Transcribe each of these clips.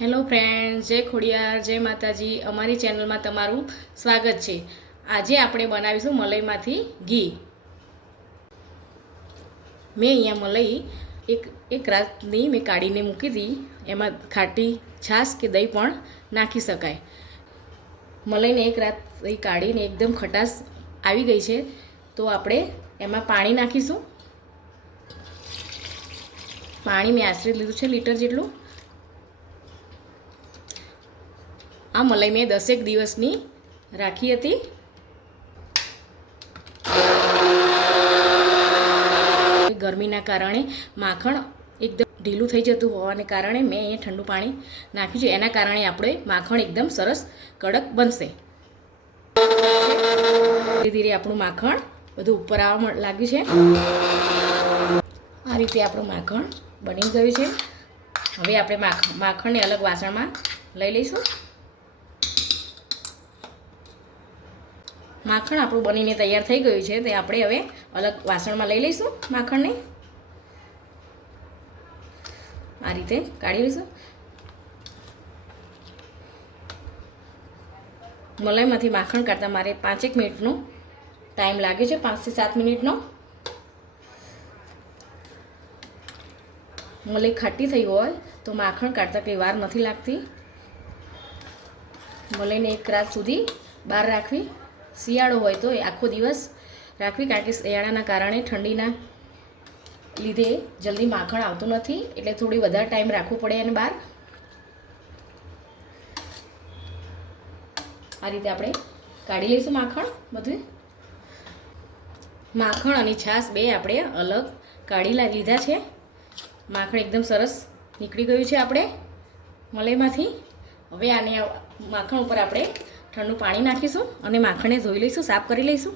Hello friends, જય ખોડિયાર, જય માતાજી. અમારી ચેનલમાં તમારું સ્વાગત છે. આજે આપણે બનાવીશું મલાઈમાંથી ઘી. મેં અહીંયા મલાઈ એક રાતની મેં કાઢીને મૂકી હતી. એમાં ખાટી છાશ કે દહીં પણ નાખી શકાય. મલાઈને એક રાત કાઢીને એકદમ ખટાશ આવી ગઈ છે, તો આપણે એમાં પાણી નાખીશું. પાણી મેં આશરે લીધું છે લીટર જેટલું. આ મલાઈ મેં 10 દિવસની રાખી હતી. ગરમીના કારણે માખણ એકદમ ઢીલું થઈ જતું હોવાને કારણે મેં અહીંયા ઠંડુ પાણી નાખ્યું છે. એના કારણે આપણે માખણ એકદમ સરસ કડક બનશે. ધીરે ધીરે આપણું માખણ બધું ઉપર આવવા લાગ્યું છે. આ રીતે આપણું માખણ બની ગયું છે. હવે આપણે માખણને અલગ વાસણમાં લઈ લઈશું. માખણ આપણું બનીને તૈયાર થઈ ગયું છે, તે આપણે હવે અલગ વાસણમાં લઈ લઈશું. માખણને આ રીતે કાઢી લઈશું. મલાઈમાંથી માખણ કાઢતા મારે 5 મિનિટનો ટાઈમ લાગે છે, 5 થી 7 મિનિટનો. મલાઈ ખાટી થઈ હોય તો માખણ કાઢતા કંઈ વાર નથી લાગતી. મલાઈને એક રાત સુધી બહાર રાખવી. શિયાળો હોય તો આખો દિવસ રાખવી, કારણ કે શિયાળાના કારણે ઠંડીના લીધે જલ્દી માખણ આવતું નથી, એટલે થોડી વધારે ટાઈમ રાખવું પડે એને બહાર. આ રીતે આપણે કાઢી લઈશું માખણ બધું. માખણ અને છાશ બે આપણે અલગ કાઢી લીધા છે. માખણ એકદમ સરસ નીકળી ગયું છે આપણે મલાઈમાંથી. હવે આને માખણ ઉપર આપણે ઠંડુ પાણી નાખીશું અને માખણને ધોઈ લઈશું, સાફ કરી લઈશું.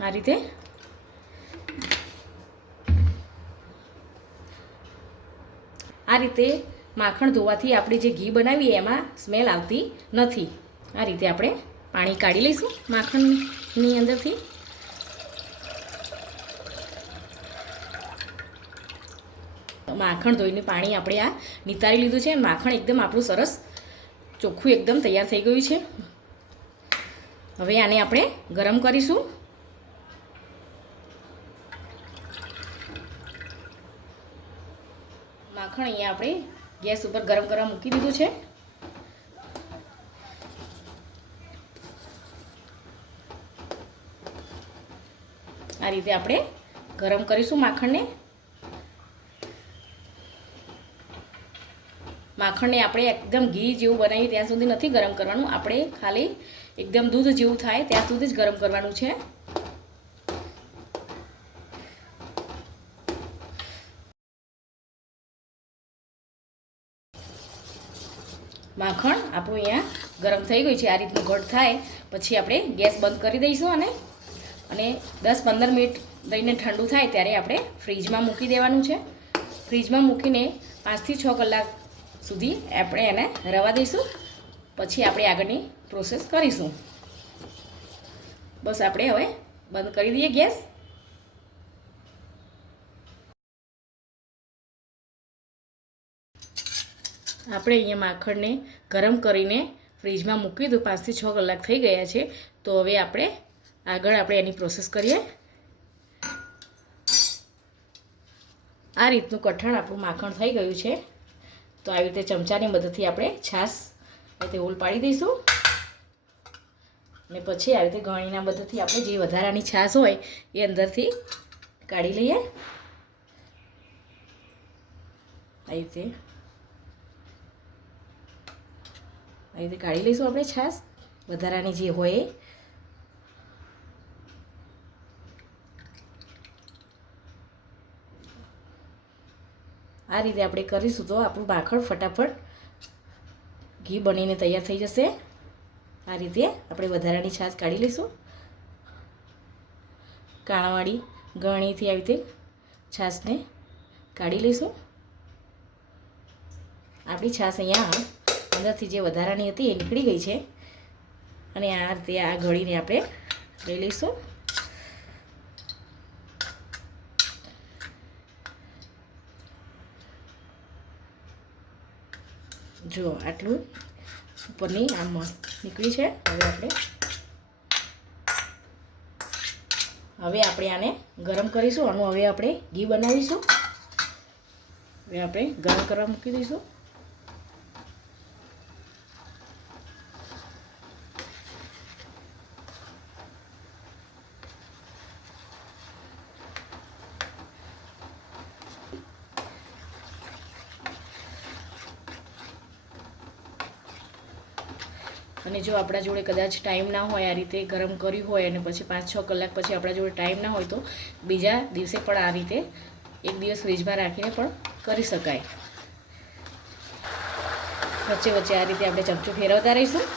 આ રીતે માખણ ધોવાથી આપણે જે ઘી બનાવીએ એમાં સ્મેલ આવતી નથી. આ રીતે આપણે પાણી કાઢી લઈશું માખણની અંદરથી. માખણ ધોઈને પાણી આપણે આ નિતારી લીધું છે. માખણ એકદમ આપણું સરસ ચોખ્ખું એકદમ તૈયાર થઈ ગયું છે. હવે આને આપણે ગરમ કરીશું. માખણ અહીંયા આપણે ગેસ ઉપર ગરમ કરવા મૂકી દીધું છે. આ રીતે આપણે ગરમ કરીશું માખણને. માખણને આપણે એકદમ ઘી જેવું બનાવીએ ત્યાં સુધી નથી ગરમ કરવાનું. આપણે ખાલી એકદમ દૂધ જેવું થાય ત્યાં સુધી જ ગરમ કરવાનું છે. માખણ આપણું અહીંયા ગરમ થઈ ગયું છે. આ રીતનું ઘટ થાય પછી આપણે ગેસ બંધ કરી દઈશું. અને 10-15 મિનિટ દઈને ઠંડુ થાય ત્યારે આપણે ફ્રીજમાં મૂકી દેવાનું છે. ફ્રીજમાં મૂકીને 5 થી 6 કલાક સુધી આપણે એને રવા દઈશું. પછી આપણે આગળની પ્રોસેસ કરીશું. બસ આપણે હવે બંધ કરી દઈએ ગેસ. આપણે અહીંયા માખણને ગરમ કરીને ફ્રીજમાં મૂકી દો. 5 થી 6 કલાક થઈ ગયા છે. તો હવે આપણે આગળ એની પ્રોસેસ કરીએ. આ રીતનું કઠણ આપણું માખણ થઈ ગયું છે. તો આવી રીતે ચમચાની મદદથી આપણે છાશ રીતે હોલ પાડી દઈશું. અને પછી આવી રીતે ગળણીના મદદથી આપણે જે વધારાની છાશ હોય એ અંદરથી કાઢી લઈએ. આવી રીતે કાઢી લઈશું આપણે છાશ વધારાની જે હોય એ. આ રીતે આપણે કરીશું તો આપણું માખણ ફટાફટ ઘી બનીને તૈયાર થઈ જશે. આ રીતે આપણે વધારાની છાશ કાઢી લઈશું. કાણાવાળી ગળણીથી આવી રીતે છાશને કાઢી લઈશું. આપણી છાશ અહીંયા અંદરથી જે વધારાની હતી એ નીકળી ગઈ છે. અને આ રીતે આ ગળીને આપણે લઈ લઈશું. જુઓ આટલું ઉપરની આમ નીકળી છે. હવે આપણે આને ગરમ કરીશું. આનું હવે આપણે ઘી બનાવીશું. હવે આપણે ગરમ કરવા મૂકી દઈશું. અને જો આપણા જોડે કદાચ ટાઈમ ના હોય, આ રીતે ગરમ કર્યું હોય અને પછી 5-6 કલાક પછી આપણા જોડે ટાઈમ ના હોય તો બીજા દિવસે પણ આ રીતે એક દિવસ ફ્રીજમાં રાખીને પણ કરી શકાય. વચ્ચે વચ્ચે આ રીતે આપણે ચમચું ફેરવતા રહીશું.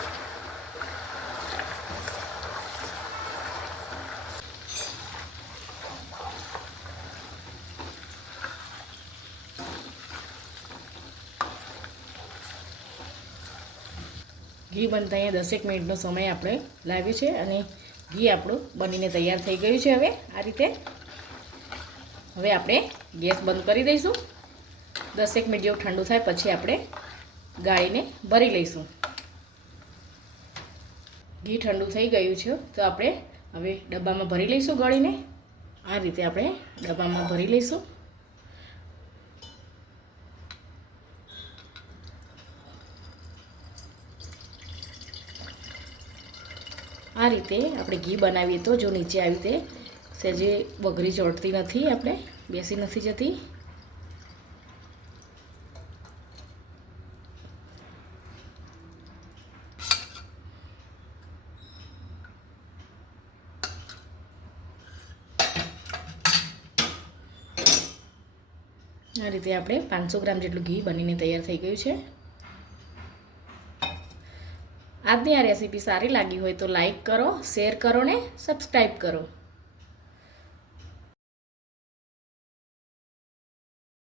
ઘી બનતા અહીંયા 10 મિનિટનો સમય આપણે લાવ્યો છે અને ઘી આપણું બનીને તૈયાર થઈ ગયું છે. હવે આ રીતે હવે આપણે ગેસ બંધ કરી દઈશું. 10 મિનિટ જેવું ઠંડુ થાય પછી આપણે ગાળીને ભરી લઈશું. ઘી ઠંડુ થઈ ગયું છે તો આપણે હવે ડબ્બામાં ભરી લઈશું. ગાળીને આ રીતે આપણે ડબ્બામાં ભરી લઈશું. આ રીતે આપણે ઘી બનાવીએ તો જો નીચે આવી રીતે સહેજે બગડી ચોંટતી નથી, આપણે બેસી નથી જતી. આ રીતે આપણે 500 ગ્રામ જેટલું ઘી બનીને તૈયાર થઈ ગયું છે. આજની આ રેસીપી સારી લાગી હોય તો લાઈક કરો, શેર કરો ને સબસ્ક્રાઈબ કરો.